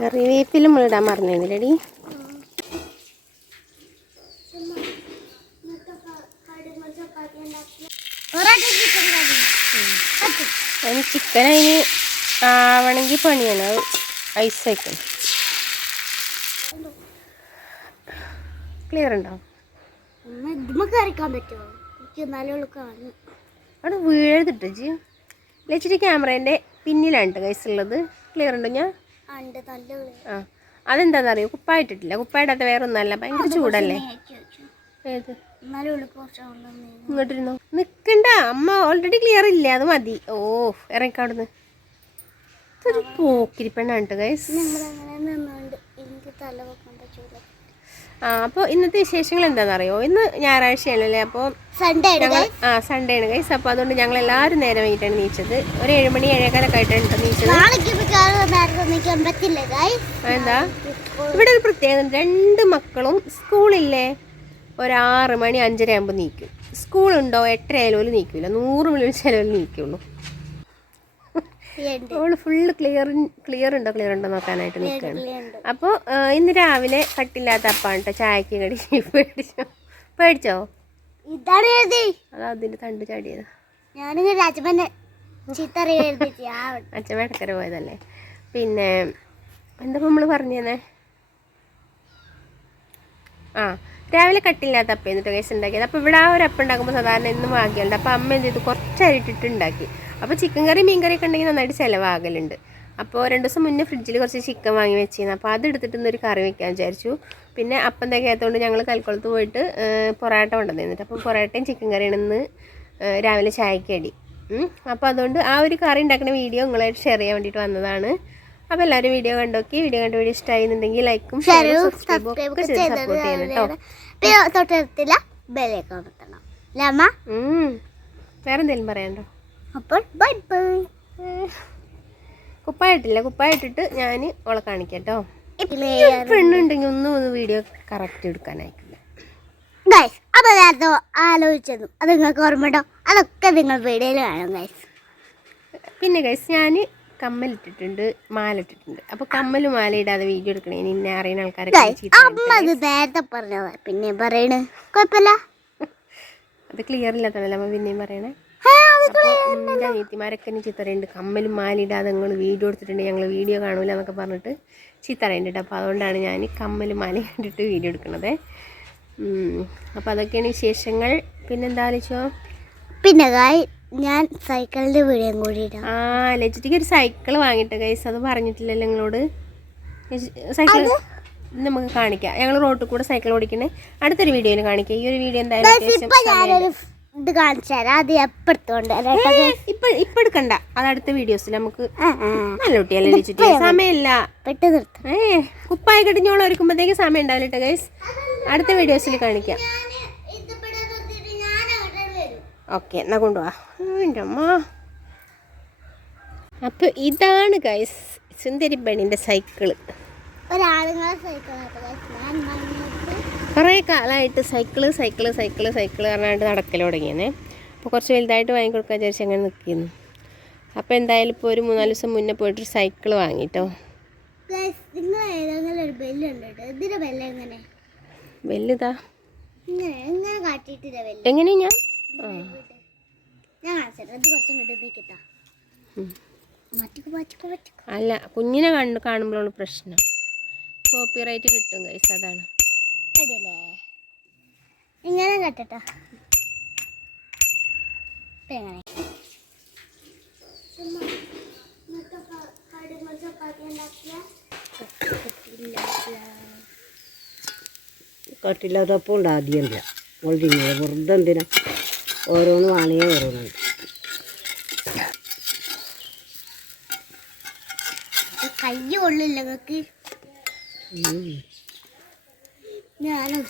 കറിവേപ്പില നമ്മൾ ഇടാൻ മറന്നിരുന്നില്ലടി അതിന് ചിക്കൻ അതിന് ആവണമെങ്കിൽ പണിയാണ്. അത് ഐസ് വയ്ക്കണം ക്ലിയർ ഉണ്ടോ? അവിടെ വീഴരുതിട്ട് ജി. ലച്ചിട്ട് ക്യാമറേന്റെ പിന്നിലാണ് കേട്ടോ കൈസുള്ളത് ക്ലിയർ ഉണ്ടോ ഞാൻ. ആ. അതെന്താണെന്നറിയോ കുപ്പായിട്ടിട്ടില്ല. കുപ്പായിടാത്ത വേറെ ഒന്നല്ല ഭയങ്കര ചൂടല്ലേ. ഏത്? ഇങ്ങോട്ടിരുന്നോ? നിക്കണ്ട. അമ്മ ഓൾറെഡി ക്ലിയർ ഇല്ല? അത് മതി. ഓ ഇറങ്ങിക്കാടുന്ന് ഇതൊരു പോക്കിരി പെണ്ണാണ് ഗൈസ് ആ അപ്പോൾ ഇന്നത്തെ വിശേഷങ്ങൾ എന്താണെന്നറിയോ ഇന്ന് ഞായറാഴ്ചയാണല്ലേ? അപ്പോൾ സൺഡേ ഞങ്ങൾ ആ സൺഡേ ആണ് ഗൈസ് അപ്പോൾ അതുകൊണ്ട് ഞങ്ങൾ എല്ലാവരും നേരം വൈകിട്ടാണ് നീച്ചത്. ഒരു ഏഴുമണി ഏഴേക്കാലൊക്കെ ആയിട്ടാണ് നീച്ചത്. എന്താ ഇവിടെ ഒരു പ്രത്യേകത രണ്ട് മക്കളും സ്കൂളില്ലേ? ഒരാറ് മണി അഞ്ചര ആകുമ്പോൾ നീക്കും. സ്കൂളുണ്ടോ? എട്ടര ആയാലും നീക്കില്ല നൂറ് മണി വിളിച്ചാലും നീക്കുള്ളൂ. അവൾ ഫുള്ള് ക്ലിയർ ക്ലിയർ ഉണ്ടോ? ക്ലിയർ ഉണ്ടോ നോക്കാനായിട്ട് നിൽക്കുകയാണ്. അപ്പോൾ ഇന്ന് രാവിലെ കട്ടില്ലാത്ത അപ്പാണ് കേട്ടോ ചായക്ക് കടി പേടിച്ചോ പേടിച്ചോ? ഇതാണ് എഴുതി. അത് അതിന്റെ തണ്ട് ചാടിയത്. ഞാനിങ്ങനെ അച്ഛൻ അച്ഛൻ മേടക്കര പോയതല്ലേ? പിന്നെ എന്താ നമ്മൾ പറഞ്ഞേ ആ രാവിലെ കട്ടില്ലാത്ത അപ്പം എന്നിട്ട് കേസ് ഉണ്ടാക്കിയത്. അപ്പോൾ ഇവിടെ ആ ഒരു അപ്പം ഉണ്ടാക്കുമ്പോൾ സാധാരണ എന്നും ആകെയുണ്ട് അപ്പോൾ അമ്മ എന്ത് ചെയ്തു? കുറച്ച് അരിട്ടിട്ട് ഉണ്ടാക്കി അപ്പോൾ ചിക്കൻ കറി മീൻ കറി ഒക്കെ ഉണ്ടെങ്കിൽ നന്നായിട്ട് ചിലവാകലുണ്ട്. അപ്പോൾ രണ്ട് ദിവസം മുന്നേ ഫ്രിഡ്ജിൽ കുറച്ച് ചിക്കൻ വാങ്ങി വെച്ചിരുന്നു. അപ്പോൾ അത് എടുത്തിട്ട് ഇന്നൊരു കറി വെക്കാൻ വിചാരിച്ചു. പിന്നെ അപ്പം തികയാത്തതുകൊണ്ട് ഞങ്ങൾ കൽക്കുളത്ത് പോയിട്ട് പൊറാട്ട കൊണ്ടുവന്നിരുന്നിട്ട് അപ്പോൾ പൊറാട്ടയും ചിക്കൻ കറിയാണ് ഇന്ന് രാവിലെ ചായക്കടി അപ്പോൾ അതുകൊണ്ട് ആ ഒരു കറി ഉണ്ടാക്കുന്ന വീഡിയോ നിങ്ങളായിട്ട് ഷെയർ ചെയ്യാൻ വേണ്ടിയിട്ട് വന്നതാണ്. അപ്പോൾ എല്ലാവരും വീഡിയോ കണ്ടോക്കി. വീഡിയോ കണ്ട വീഡിയോ ഇഷ്ടമായിരുന്നുണ്ടെങ്കിൽ ലൈക്കും ഷെയറും സബ്സ്ക്രൈബും ഒക്കെ ചെയ്ത് സപ്പോർട്ട് ചെയ്യണം കേട്ടോ പിന്നെ തൊട്ടടുത്തില്ല ബെലേക്ക് അമർത്തണം ലമ്മ അമ്മ? ഉം. വേറെ എന്തെങ്കിലും അപ്പോൾ ബൈ ബൈ കുപ്പായിട്ടില്ല. കുപ്പായിട്ടിട്ട് ഞാൻ ഓളെ കാണിക്കട്ടോ കേട്ടോ പെണ്ണുണ്ടെങ്കിൽ ഒന്നും ഒന്ന് വീഡിയോ കറക്റ്റ് എടുക്കാനായിട്ടില്ല. ഗൈസ് അപ്പോൾ നേരത്തെ ആലോചിച്ചതും. അത് നിങ്ങൾക്ക് ഓർമ്മ ഉണ്ടോ അതൊക്കെ നിങ്ങൾ വീഡിയോയിൽ കാണും ഗൈസ് പിന്നെ ഗൈസ് ഞാൻ കമ്മലിട്ടിട്ടുണ്ട് മാല ഇട്ടിട്ടുണ്ട് അപ്പോൾ കമ്മലും മാല ഇടാതെ വീഡിയോ എടുക്കണേ ഇന്നെ അറിയുന്ന ആൾക്കാരൊക്കെ നേരത്തെ പറഞ്ഞതാ. പിന്നെ പറയണേ. കുഴപ്പമില്ല. അത് ക്ലിയർ ഇല്ലാത്തതല്ല അമ്മ പിന്നെയും പറയണേ? എന്റെ അനിയത്തിമാരൊക്കെ ചീത്തറയുണ്ട് കമ്മലും മാലിടാതെ നിങ്ങൾ വീഡിയോ എടുത്തിട്ടുണ്ട്. ഞങ്ങൾ വീഡിയോ കാണൂല എന്നൊക്കെ പറഞ്ഞിട്ട് ചീത്തറയുന്നുണ്ട് അപ്പോൾ അതുകൊണ്ടാണ് ഞാൻ കമ്മലും മാല കണ്ടിട്ട് വീഡിയോ എടുക്കുന്നത് അപ്പോൾ അതൊക്കെയാണ് വിശേഷങ്ങൾ. പിന്നെന്താ ആലോചിച്ചോ? പിന്നെ ഞാൻ സൈക്കിളിന്റെ വീഡിയോ കൂടി ഇടാം. ആ ലജിറ്റിക്ക് ഒരു സൈക്കിൾ വാങ്ങിട്ട് ഗൈസ് അത് പറഞ്ഞിട്ടില്ലല്ലോ നിങ്ങളോട്. സൈക്കിൾ നമുക്ക് കാണിക്കാം. ഞങ്ങൾ റോട്ടിൽ കൂടെ സൈക്കിൾ ഓടിക്കണേ. അടുത്തൊരു വീഡിയോയിൽ കാണിക്കാം. ഈ ഒരു വീഡിയോ എന്തായാലും ഇത് കാണിച്ചു തരാം. അത് എപ്പെടുത്തോണ്ട് ഇപ്പൊ ഇപ്പൊ എടുക്കണ്ട. അത് അടുത്ത വീഡിയോസിൽ നമുക്ക് നല്ല കുട്ടിയല്ലേ ലജിറ്റി സമയമില്ല. പെട്ടെന്ന് നിർത്തും. ഏ കുപ്പായ കടിഞ്ഞോളം ഒരുക്കുമ്പോഴത്തേക്ക് സമയം ഉണ്ടാവില്ല കേട്ടോ ഗൈസ് അടുത്ത വീഡിയോസിൽ കാണിക്കാം. ഓക്കെ എന്നാ കൊണ്ടുപോവാ എന്റെ അമ്മ അപ്പോൾ ഇതാണ് ഗൈസ് സുന്ദരി പെണ്ണിന്റെ സൈക്കിൾ കുറേ കാലമായിട്ട് സൈക്കിൾ സൈക്കിൾ സൈക്കിൾ സൈക്കിൾ പറഞ്ഞാണ്ട് നടക്കൽ തുടങ്ങിയെന്നേ. അപ്പോൾ കുറച്ച് വലുതായിട്ട് വാങ്ങിക്കൊടുക്കാൻ വിചാരിച്ച് അങ്ങനെ നിൽക്കുന്നു അപ്പോൾ എന്തായാലും ഇപ്പോൾ ഒരു മൂന്നാൽ ദിവസം മുന്നേ പോയിട്ടൊരു സൈക്കിൾ വാങ്ങിട്ടോ. നിങ്ങൾ ഏതെങ്കിലും ഒരു ബെല്ലുണ്ട് കേട്ടോ. ഇതിന്റെ ബെല്ല് എങ്ങനെ? വലുതാ ഇങ്ങനെ ഇങ്ങനെ കാട്ടിയിട്ടില്ല ബെല്ല് എങ്ങനെ ഞാൻ ആ ഞാൻ കാണിച്ചത് അത് കുറച്ചും അല്ല കുഞ്ഞിനെ കണ്ട് കാണുമ്പോഴാണ് പ്രശ്നം. കോപ്പിറൈറ്റ് കിട്ടും കൈസ് അതാണ്. ഇങ്ങനെ കേട്ടോ എങ്ങനെ? കട്ടില്ലാത്തപ്പം ഉണ്ട് വെറുതെ എന്തിനാ? ഓരോന്ന് വാങ്ങിയേ ഓരോന്നുണ്ട് കൈ കൊള്ളില്ല നിങ്ങൾക്ക്. ഞാനും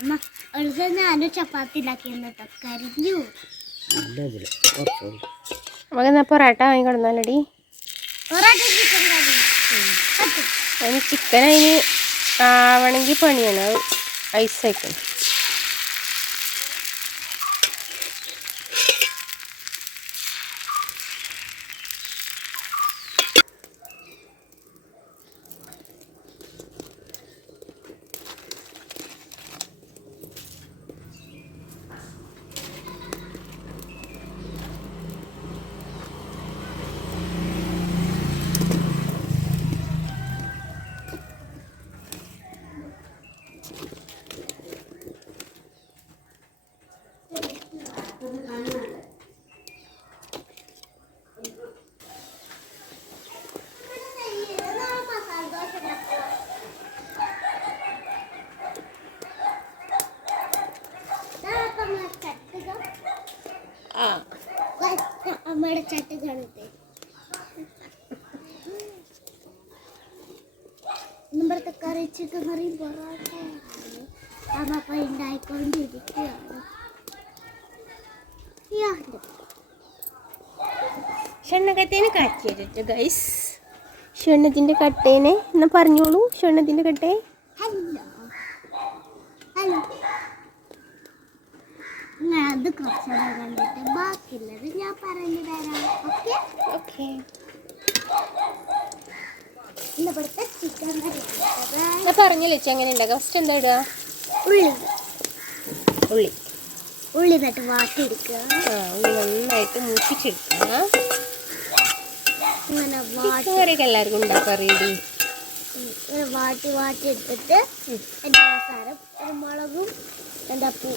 അമ്മ ഒരു ദിവസം ഞാനും ചപ്പാത്തി ഉണ്ടാക്കിയിരുന്നു കരിഞ്ഞു. നമുക്ക് പൊറാട്ട വാങ്ങിക്കൊടുന്നാലടി പൊറോട്ട ചിക്കൻ കറി. അതിന് ചിക്കൻ അതിന് ആവണമെങ്കിൽ പണിയാണ്. ഐസ് വയ്ക്കണം ആ. അമ്മയുടെ ചട്ട കാണത്തെ ഇന്നത്തെ കറി ചിക്കൻ കറിയും പൊറോട്ടയാണ് അമ്മ അപ്പം ഉണ്ടായിക്കൊണ്ടിരിക്കുകയാണ് യാണ്ട്. ഷണ്ണക്കട്ടേനെ കാച്ചിട്ട് ഗൈസ് ഷണ്ണത്തിന്റെ കട്ടേനെ എന്നാ പറഞ്ഞോളൂ ഷണ്ണത്തിന്റെ കട്ടേ. ഹലോ. ഹലോ. അത് കുറച്ചുകൂടെ കണ്ടിട്ട് ബാക്കിയുള്ളത് ഞാൻ പറഞ്ഞു തരാം. ഓക്കെ ഓക്കെ ഇന്നത്തെ ചിക്കൻ ഞാൻ പറഞ്ഞില്ലേ ചേച്ചി എങ്ങനെ ഉണ്ടാക്കുക ഫസ്റ്റ് എന്താ ഇടുക? ഉള്ളി. ഉള്ളി. ഉള്ളി നട്ട് വാട്ടിയെടുക്കുക. ആ ഉള്ളി നന്നായിട്ട് മൂപ്പിച്ചെടുക്കുക. ഇങ്ങനെ ചിക്കൻ വാട്ടി. കറിയൊക്കെ എല്ലാവർക്കും ഉണ്ടാക്കാൻ റെഡി ഇങ്ങനെ വാട്ടി വാട്ടി എടുത്തിട്ട് എന്റെ അവസാനം ഒരു മുളകും എന്റെ പൂ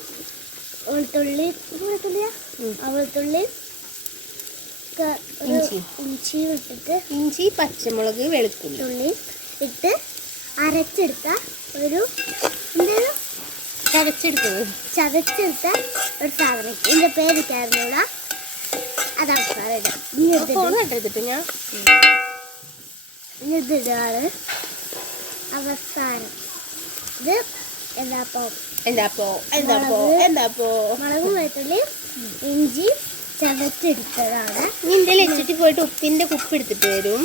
വെളുത്തുള്ളി വെളുത്തുള്ളിയാ? ആ വെളുത്തുള്ളി ഇഞ്ചി. ഇഞ്ചി ഇട്ടിട്ട് ഇഞ്ചി പച്ചമുളക് വെളുത്തുള്ളി. ഉള്ളി ഇട്ട് അരച്ചെടുത്ത ഒരു എന്തൊരു ചതച്ചെടുത്തത്. ചതച്ചെടുത്ത ഒരു സാധനം. ഇതിന്റെ പേര് അത് സാധനം ഇനി ഞാൻ ഇനി ഇതിടാണ് അവസാനം. ഇത് എന്താ അപ്പം എന്താപ്പോ എന്താപ്പോ. എന്താപ്പോ മുളകും വെളുത്തുള്ളി ഇഞ്ചി ചതച്ചെടുത്തതാണ് നിന്റെ ലച്ചിട്ട് പോയിട്ട് ഉപ്പിന്റെ കുപ്പ് എടുത്തിട്ട് വരും.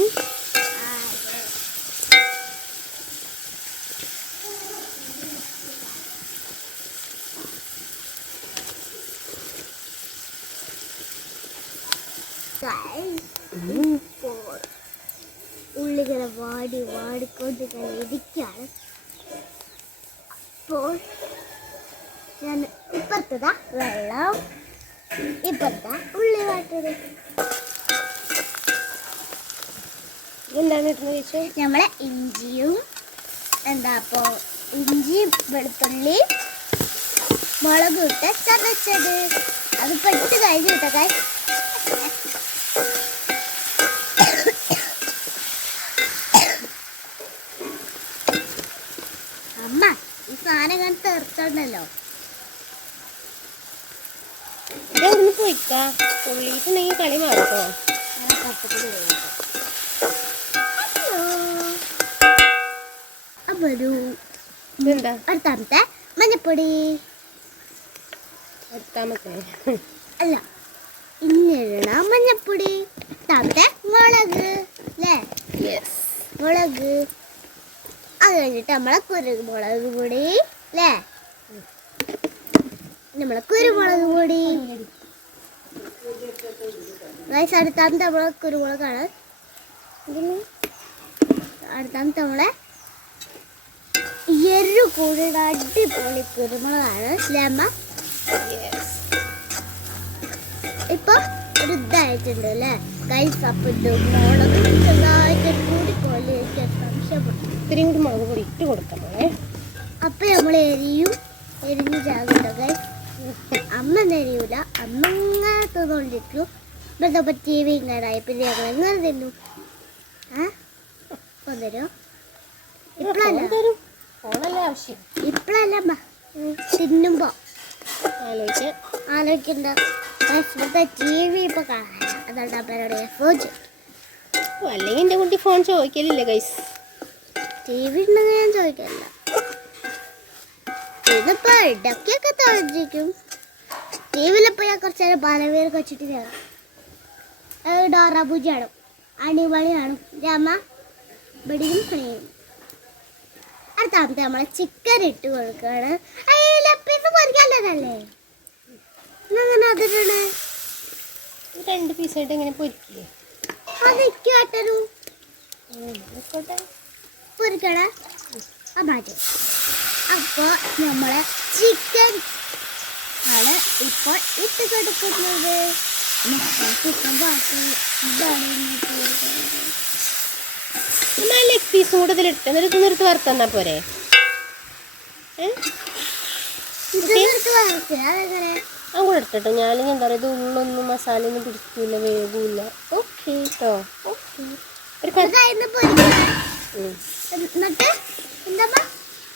ഉള്ളികളെ വാടി വാടിക്കൊണ്ട് ഇരിക്കുകയാണ്. അപ്പോൾ ഞാൻ ഇപ്പുറത്തതാ വെള്ളം. ഇപ്പുറത്താ ഉള്ളി വാട്ടത് എന്താണ് ഇടുന്നത് ചോദിച്ചു നമ്മളെ ഇഞ്ചിയും എന്താ അപ്പോൾ ഇഞ്ചി വെളുത്തുള്ളി മുളകും ഇട്ട് ചതച്ചത്. അത് പെട്ട് കഴിഞ്ഞു കേട്ടോ അമ്മ ഈ സാധനം ഞാൻ തീർച്ചയുണ്ടല്ലോ പോയിക്കാ ഉള്ളിട്ടുണ്ടെങ്കിൽ കളി മാറട്ടോ. അടുത്താമത്തെ മഞ്ഞപ്പൊടി. അടുത്താമത്തെ. അല്ല ഇന്നിടണ മഞ്ഞപ്പൊടി. താമത്തെ മുളക് അല്ലേ? മുളക്. അത് കഴിഞ്ഞിട്ട് നമ്മളെ കുരുമുളക് പൊടി അല്ലേ? നമ്മളെ കുരുമുളക് പൊടി. ഗൈസ് അടുത്താമത്തെ നമ്മളെ കുരുമുളകാണ്. അടുത്താമത്തെ നമ്മളെ എരു കൂടിയുടെ അടിപൊളി കുരുമുളകാണ്. യെസ് ഇപ്പൊ ഒരു ഇതായിട്ടുണ്ട് അല്ലേ? ഗൈസ് അപ്പൊ ഇത് മുളക് ചെറുതായിട്ട് കൂടി പോലെ എനിക്ക് സംശയപ്പെട്ടു ഇത്രയും കൂടി മുളക് പൊടി ഇട്ട് കൊടുക്കാം മോളെ. അപ്പൊ നമ്മൾ എരിയും എരിഞ്ഞു ചാകുണ്ടോ ഗൈസ് അമ്മ എരിയൂല. അമ്മ ഇങ്ങനെ ബന്ധപ്പെട്ട ടി വി ഇങ്ങനായി പിന്നെ ഞങ്ങൾ എങ്ങനെ തിന്നു? ഏ കൊണ്ടുവരോ ഇപ്പഴല്ല തരും ഫോണല്ലേ ആവശ്യം. ഇപ്പഴല്ല അമ്മ. തിന്നുമ്പോ. ആലോചിച്ച്. ആലോചിക്കണ്ട. ഗൈസ് ഇവിടുത്തെ ടി വി ഇപ്പൊ കാണാൻ അതുകൊണ്ട് അമ്മയോട് ഫോൺ ഓ, അല്ലെങ്കിൽ എന്റെ കുട്ടി ഫോൺ ചോദിക്കലില്ല ഗൈസ് ടി വി ഉണ്ടെങ്കിൽ ഞാൻ ചോദിക്കലില്ല. ഇതിപ്പോ ഇടയ്ക്കൊക്കെ തോന്നിക്കും ടി വിയിലിപ്പോ ഞാൻ കുറച്ച് നേരം ബാലവീരൊക്കെ വെച്ചിട്ട് കയറാം ഡോറ പൂജ കാണും അടിപൊളി കാണും രാമ വെടിയും പണിയും അടുത്താമത്തെ നമ്മളെ ചിക്കൻ ഇട്ട് കൊടുക്കുകയാണ്. പീസ് പൊരിക്കാനുള്ളതല്ലേ? അങ്ങനെ അതിടണേ. രണ്ട് പീസായിട്ട് ഇങ്ങനെ പൊരിക്കേ അതൊക്കെ ആയിക്കോട്ടെ. പൊരിക്കണ ആ മാറ്റി. അപ്പോൾ നമ്മളെ ചിക്കൻ ആണ് ഇപ്പോൾ ഇട്ട് കിടക്കുന്നത്. ലെഗ് പീസും കൂടെ ഇതിലിട്ട് എന്നിട്ട് നിർത്ത് വറുത്തന്നാ പോരെ? അങ്ങോട്ട് ഇത് എടുത്ത് വറുക്കുക അതെങ്ങനെ? ഞാൻ എന്താ പറയുക ഇത് ഉള്ളൊന്നും മസാല ഒന്നും പിടിക്കൂല വേഗമില്ല ഓക്കെ കേട്ടോ ഓക്കെ. ഒരു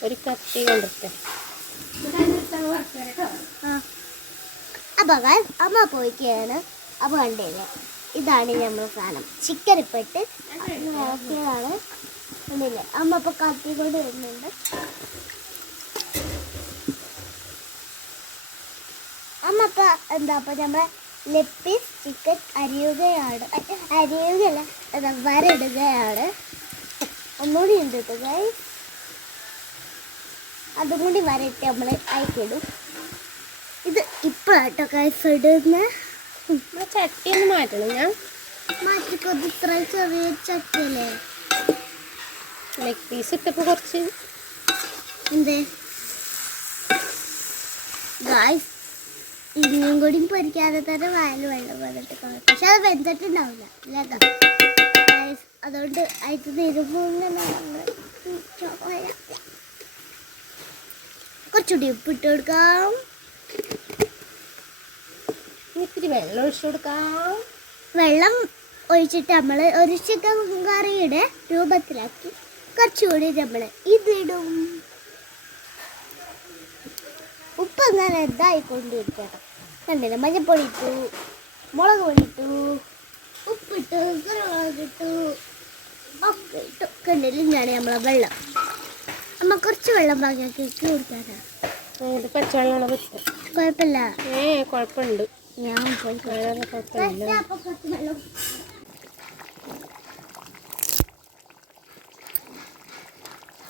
ഒരു കത്തി കൊണ്ടിട്ട്. Guys, അമ്മ പോയിക്കാണ് അപ്പൊ കണ്ടില്ല? ഇതാണ് നമ്മൾ സാധനം. ചിക്കൻ ഇപ്പിട്ട് ഇറക്കിയതാണ് കണ്ടില്ലേ? അമ്മ ഇപ്പൊ കത്തിക്കൊണ്ട് വരുന്നുണ്ട്. അമ്മ ഇപ്പൊ എന്താ ഇപ്പൊ നമ്മളെ ലെപ്പീസ് ചിക്കൻ അരിയുകയാണ്. അരിയുകയല്ല എന്താ വരടുകയാണ്. ഒന്നുകൂടി ഉണ്ട് കേട്ടോ. അതും കൂടി വരയിട്ട് നമ്മൾ അയക്കിടും ഇത് ഇടുന്ന. നമ്മുടെ ചട്ടി ഒന്ന് മാറ്റണം ഞാൻ. മാറ്റിക്കോ ഇത്ര ചെറിയ ചട്ടിയല്ലേ? ലെഗ് പീസ് ഇട്ടപ്പോൾ കുറച്ച്. എന്തേ? ഗായ്സ് ഇനിയും കൂടി പൊരിക്കാതെ തന്നെ വായൽ വെള്ളം വന്നിട്ട് കാണും. പക്ഷെ അത് വെന്തിട്ടുണ്ടാവില്ല. ഗായ്സ് അതുകൊണ്ട് അതിന് തിരുമ്പോ കുറച്ചുകൂടി ഉപ്പിട്ട് കൊടുക്കാം. ഇത്തിരി വെള്ളം ഒഴിച്ചു കൊടുക്കാം. വെള്ളം ഒഴിച്ചിട്ട് നമ്മൾ ഒരു ചിക്കൻ കറിയുടെ രൂപത്തിലാക്കി കുറച്ചുകൂടി നമ്മൾ ഇതിടും. ഉപ്പ് അങ്ങനെ ഇതായിക്കൊണ്ടിരിക്കണം കണ്ടില്ല? മഞ്ഞപ്പൊടി ഇട്ടു മുളക് പൊടി ഇട്ടു ഉപ്പിട്ടു കുരുമുളക് ഇട്ടു ഒക്കെ ഇട്ടു. കണ്ടില്ല? ഞാൻ നമ്മളെ വെള്ളം. നമ്മൾ കുറച്ച് വെള്ളം ബാക്കിയാക്കി കൊടുക്കാനാണ് കുറച്ച് കുഴപ്പമില്ല. ഏ കുഴപ്പമുണ്ട്. ഞാൻ പോയി കുറച്ച് വെള്ളം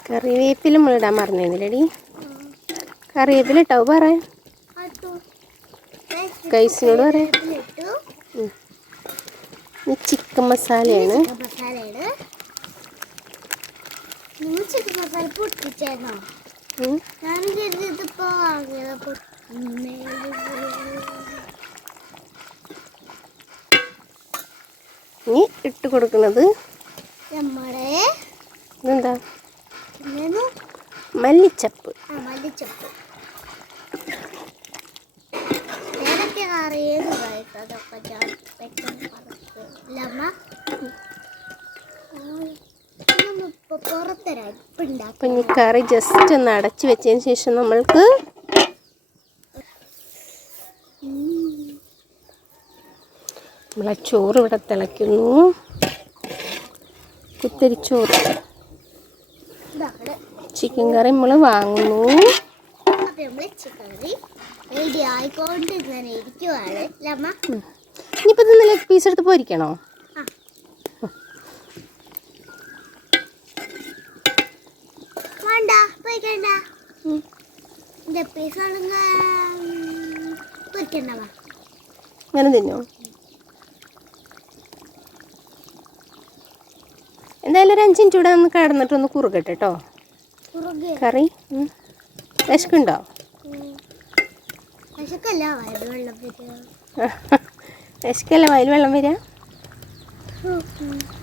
കറിവേപ്പില മുളിടാൻ മറന്നില്ലടി കറിവേപ്പില ഇട്ടോ പറയാം ഇട്ടു ഗൈസിനോട് പറയാം ഇത് ചിക്കൻ മസാലയാണ് പൊട്ടിച്ചായിരുന്നോ. ഞാൻ ഇതിപ്പോ വാങ്ങിയത്. പൊ- ഇനി ഇട്ട് കൊടുക്കുന്നത് നമ്മുടെ ഇതെന്താ? മല്ലിച്ചപ്പ്. മല്ലിച്ചപ്പ്. ഏതൊക്കെ അറിയുന്നു? അതൊക്കെ ഞാൻ പെട്ടെന്ന് അപ്പം കറി ജസ്റ്റ് ഒന്ന് അടച്ച് വെച്ചതിന് ശേഷം നമ്മൾക്ക് നമ്മളെ ചോറ് ഇവിടെ തിളയ്ക്കുന്നു. കുത്തരി ചോറ്. ചിക്കൻ കറി നമ്മൾ വാങ്ങുന്നു. ഇനിയിപ്പോ ഇത് ലെഗ് പീസ് എടുത്ത് പോയിരിക്കണോ? അങ്ങനെ തിന്നോ? ഒരു അഞ്ച് മിനിറ്റ് ഇവിടെ ഒന്ന് കിടന്നിട്ട് ഒന്ന് കുറുകട്ടെ കേട്ടോ കറി. വിശക്കുണ്ടോ? വിശക്കല്ല വയൽ വെള്ളം വരിക.